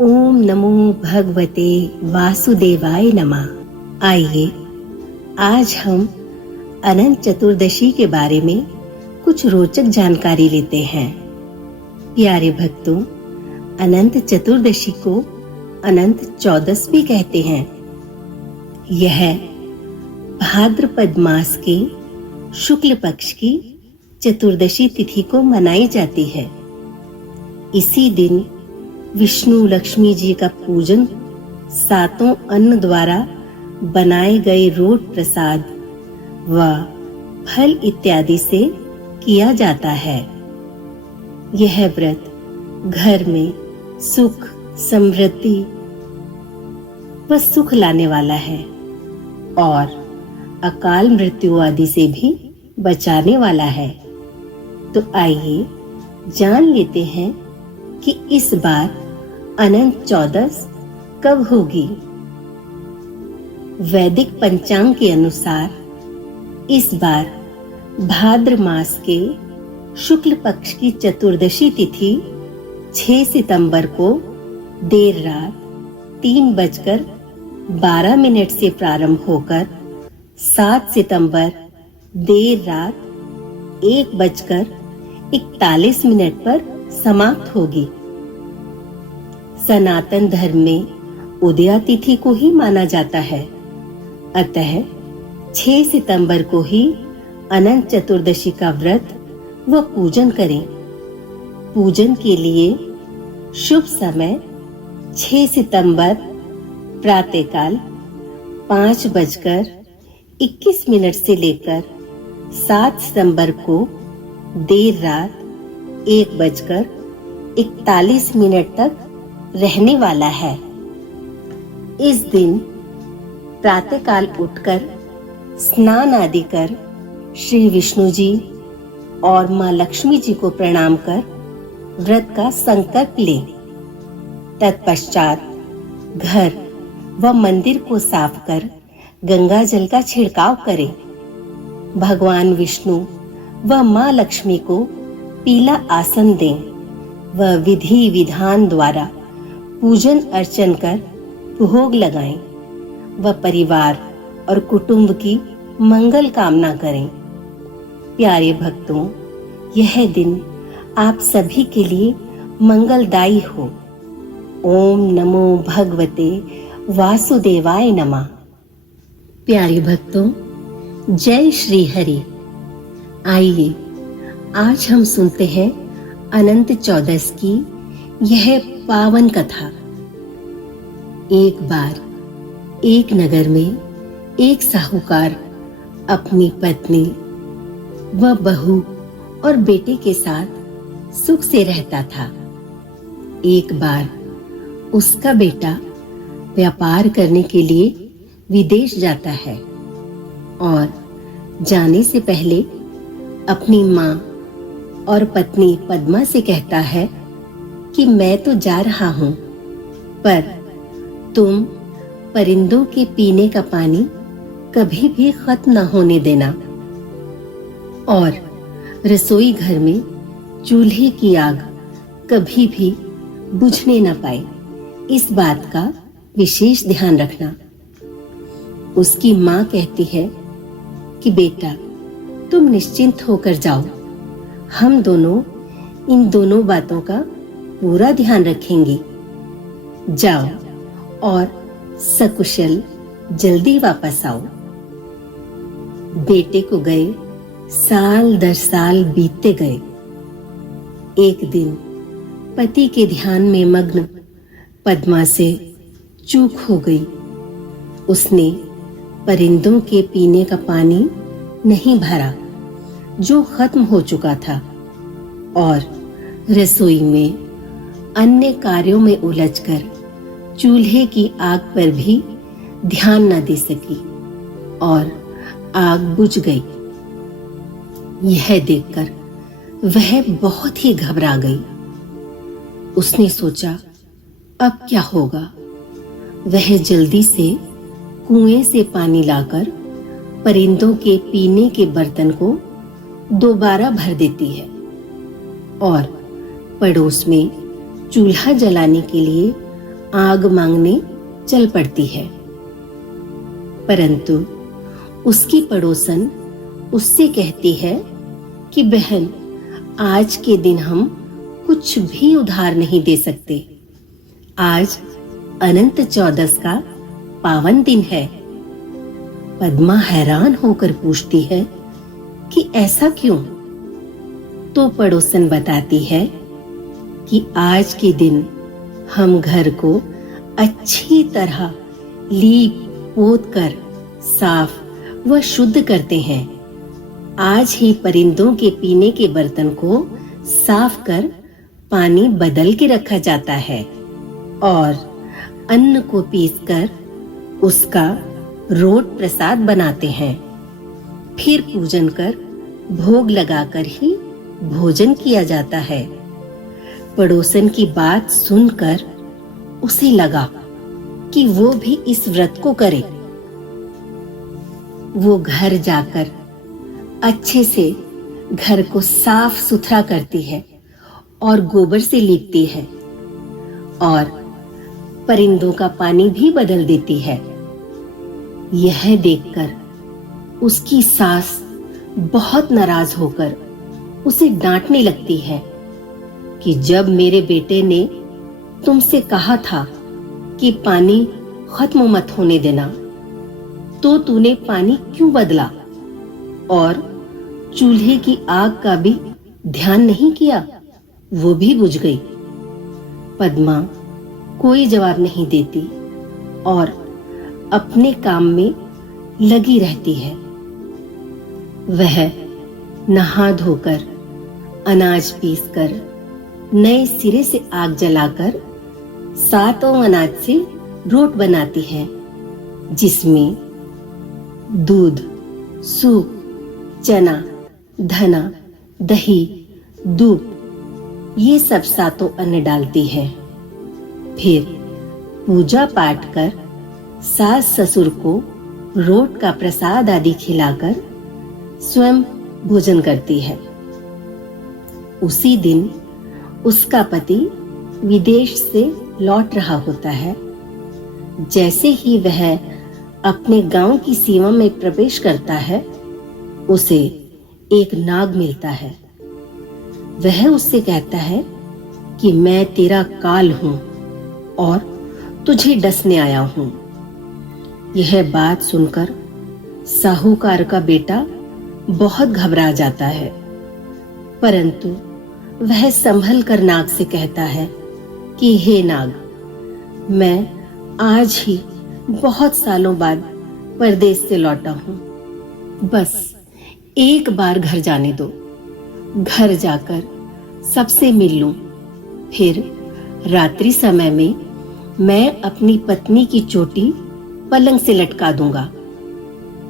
ओम नमो भगवते वासुदेवाय नमः। आइए आज हम अनंत चतुर्दशी के बारे में कुछ रोचक जानकारी लेते हैं। प्यारे भक्तों, अनंत चतुर्दशी को अनंत चौदस भी कहते हैं। यह भाद्रपद मास के शुक्ल पक्ष की चतुर्दशी तिथि को मनाई जाती है। इसी दिन विष्णु लक्ष्मी जी का पूजन सातों अन्न द्वारा बनाए गए रोट प्रसाद व फल इत्यादि से किया जाता है। यह व्रत घर में सुख, समृद्धि व सुख लाने वाला है और अकाल मृत्यु आदि से भी बचाने वाला है। तो आइए जान लेते हैं कि इस बार अनंत चौदस कब होगी। वैदिक पंचांग के अनुसार इस बार भाद्र मास के शुक्ल पक्ष की चतुर्दशी तिथि 6 सितंबर को देर रात 3:12 से प्रारंभ होकर 7 सितंबर देर रात 1:41 पर समाप्त होगी। सनातन धर्म में उदया तिथि को ही माना जाता है, अतः 6 सितंबर को ही अनंत चतुर्दशी का व्रत व पूजन करें। पूजन के लिए शुभ समय 6 सितंबर प्रातःकाल 5:21 से लेकर 7 सितंबर को देर रात 1:41 तक रहने वाला है। इस दिन प्रातःकाल उठकर स्नान आदि कर श्री विष्णु जी और माँ लक्ष्मी जी को प्रणाम कर व्रत का संकल्प लें। तत्पश्चात घर व मंदिर को साफ कर गंगा जल का छिड़काव करें। भगवान विष्णु व माँ लक्ष्मी को पीला आसन दें व विधि विधान द्वारा पूजन अर्चन कर भोग लगाएं व परिवार और कुटुंब की मंगल कामना करें। प्यारे भक्तों, यह दिन आप सभी के लिए मंगलदायी हो। ओम नमो भगवते वासुदेवाय नमः। प्यारे भक्तों, जय श्री हरि। आइए आज हम सुनते हैं अनंत चौदस की यह पावन कथा। एक बार एक नगर में एक साहूकार अपनी पत्नी व बहू और बेटे के साथ सुख से रहता था। एक बार उसका बेटा व्यापार करने के लिए विदेश जाता है और जाने से पहले अपनी माँ और पत्नी पद्मा से कहता है कि मैं तो जा रहा हूँ, पर तुम परिंदों के पीने का पानी कभी भी खत्म न होने देना और रसोई घर में चूल्हे की आग कभी भी बुझने न पाए, इस बात का विशेष ध्यान रखना। उसकी माँ कहती है कि बेटा तुम निश्चिंत होकर जाओ, हम दोनों इन दोनों बातों का पूरा ध्यान रखेंगे। जाओ और सकुशल जल्दी वापस आओ। बेटे को गए साल दर साल बीतते गए। एक दिन पति के ध्यान में मग्न पद्मा से चूक हो गई। उसने परिंदों के पीने का पानी नहीं भरा जो खत्म हो चुका था और रसोई में अन्य कार्यों में उलझकर चूल्हे की आग पर भी ध्यान न दे सकी और आग बुझ गई। यह देखकर वह बहुत ही घबरा गई। उसने सोचा अब क्या होगा। वह जल्दी से कुएं से पानी लाकर परिंदों के पीने के बर्तन को दोबारा भर देती है और पड़ोस में चूल्हा जलाने के लिए आग मांगने चल पड़ती है। परंतु उसकी पड़ोसन उससे कहती है कि बहन, आज के दिन हम कुछ भी उधार नहीं दे सकते। आज अनंत चौदस का पावन दिन है। पद्मा हैरान होकर पूछती है कि ऐसा क्यों? तो पड़ोसन बताती है कि आज के दिन हम घर को अच्छी तरह लीप पोत कर साफ व शुद्ध करते हैं। आज ही परिंदों के पीने के बर्तन को साफ कर पानी बदल के रखा जाता है और अन्न को पीसकर उसका रोट प्रसाद बनाते हैं। फिर पूजन कर भोग लगाकर ही भोजन किया जाता है। पड़ोसन की बात सुनकर उसे लगा कि वो भी इस व्रत को करे। वो घर जाकर अच्छे से घर को साफ सुथरा करती है और गोबर से लीपती है और परिंदों का पानी भी बदल देती है। यह देखकर उसकी सास बहुत नाराज होकर उसे डांटने लगती है कि जब मेरे बेटे ने तुमसे कहा था कि पानी खत्म मत होने देना, तो तूने पानी क्यों बदला और चूल्हे की आग का भी ध्यान नहीं किया? वो भी बुझ गई। पद्मा कोई जवाब नहीं देती और अपने काम में लगी रहती है। वह नहा धोकर अनाज पीसकर नए सिरे से आग जलाकर सातों अनाज से रोट बनाती है, जिसमें दूध, सूप, चना, धना, दही, दूध ये सब सातों अन्न डालती है। फिर पूजा पाठ कर सास ससुर को रोट का प्रसाद आदि खिलाकर स्वयं भोजन करती है। उसी दिन उसका पति विदेश से लौट रहा होता है। जैसे ही वह अपने गांव की सीमा में प्रवेश करता है, उसे एक नाग मिलता है। वह उससे कहता है कि मैं तेरा काल हूं और तुझे डसने आया हूं। यह बात सुनकर साहूकार का बेटा बहुत घबरा जाता है, परंतु वह संभल कर नाग से कहता है कि हे नाग, मैं आज ही बहुत सालों बाद परदेश से लौटा हूं। बस एक बार घर जाने दो। घर जाकर सबसे मिल लूं। फिर रात्रि समय में मैं अपनी पत्नी की चोटी पलंग से लटका दूंगा।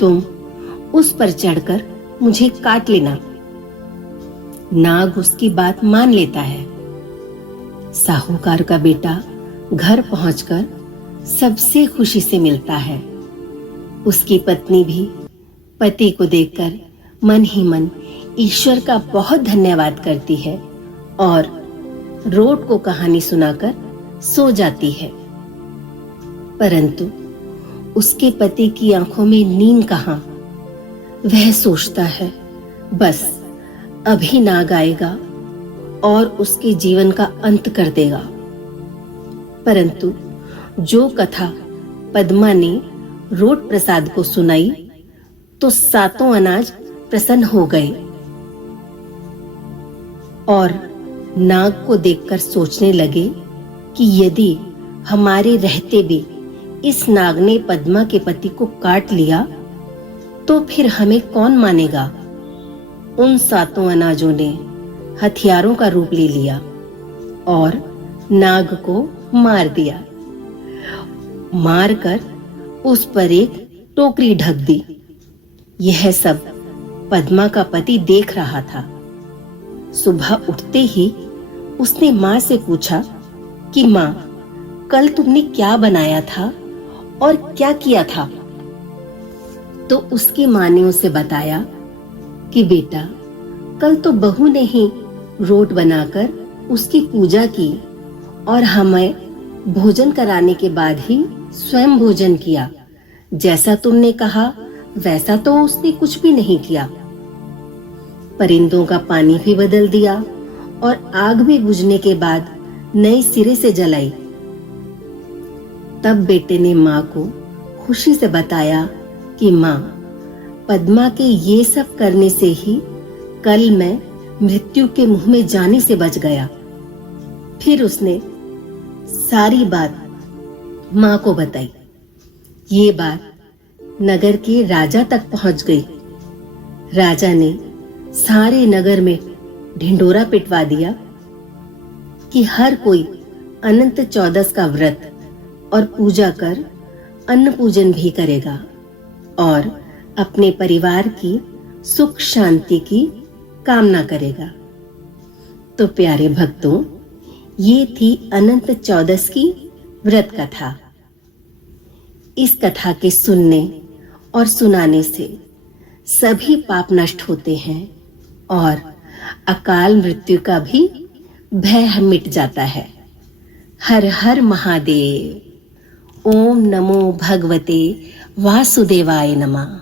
तुम उस पर चढ़कर मुझे काट लेना। नाग उसकी बात मान लेता है। साहूकार का बेटा घर पहुंचकर सबसे खुशी से मिलता है। उसकी पत्नी भी पति को देखकर मन ही मन ईश्वर का बहुत धन्यवाद करती है और रोट को कहानी सुनाकर सो जाती है। परंतु उसके पति की आंखों में नींद कहां। वह सोचता है बस अभी नाग आएगा और उसके जीवन का अंत कर देगा। परंतु जो कथा पद्मा ने रोट प्रसाद को सुनाई तो सातों अनाज प्रसन्न हो गए और नाग को देखकर सोचने लगे कि यदि हमारे रहते भी इस नाग ने पद्मा के पति को काट लिया तो फिर हमें कौन मानेगा। उन सातों अनाजों ने हथियारों का रूप ले लिया और नाग को मार दिया। मारकर उस पर एक टोकरी ढक दी। यह सब पद्मा का पति देख रहा था। सुबह उठते ही उसने माँ से पूछा कि माँ, कल तुमने क्या बनाया था और क्या किया था? तो उसकी माँ ने उसे बताया कि बेटा, कल तो बहू ने ही रोट बनाकर उसकी पूजा की और हमें भोजन कराने के बाद ही स्वयं भोजन किया। जैसा तुमने कहा वैसा तो उसने कुछ भी नहीं किया। परिंदों का पानी भी बदल दिया और आग भी बुझने के बाद नए सिरे से जलाई। तब बेटे ने माँ को खुशी से बताया कि माँ, पद्मा के ये सब करने से ही कल मैं मृत्यु के मुंह में जाने से बच गया। फिर उसने सारी बात माँ को बताई। ये बात नगर के राजा तक पहुंच गई। राजा ने सारे नगर में ढिंढोरा पिटवा दिया कि हर कोई अनंत चौदस का व्रत और पूजा कर अन्न पूजन भी करेगा और अपने परिवार की सुख शांति की कामना करेगा। तो प्यारे भक्तों, ये थी अनंत चौदस की व्रत कथा। इस कथा के सुनने और सुनाने से सभी पाप नष्ट होते हैं और अकाल मृत्यु का भी भय मिट जाता है। हर हर महादेव। ओम नमो भगवते वासुदेवाय नमः।